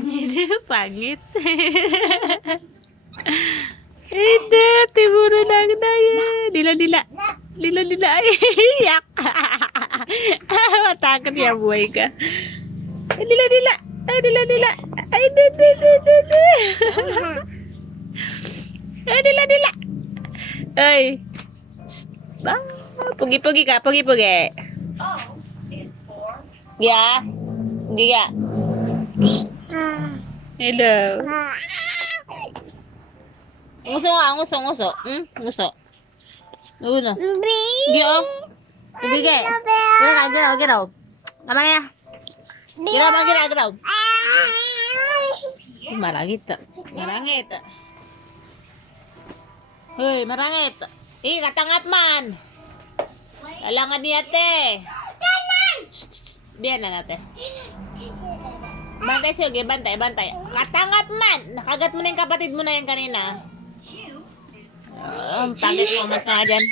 Hindi, pangit. Hindi, tiburo lang na yan. Dila-dila. Dila-dila. Ay, yak. Matakot ya buhay ka. Ay, dila-dila. Ay, dila-dila. Ay, dila-dila. Ay, dila-dila. Ay. Pugi-pugi ka, pugi-pugi. Ya. Pugi ka. Hello. Nguso nga, nguso. Nguso. Uno. Gi oh. Pugi ka. Giraw. Tama na. Giraw. Marangit. Hoy, marangit. Katangap man. Alangan niya, te. Biyan na natin. Bantay siya, bantay. Katangap man. Nakagat mo na yung kapatid mo na yan kanina. Pangit mo, mas nga dyan.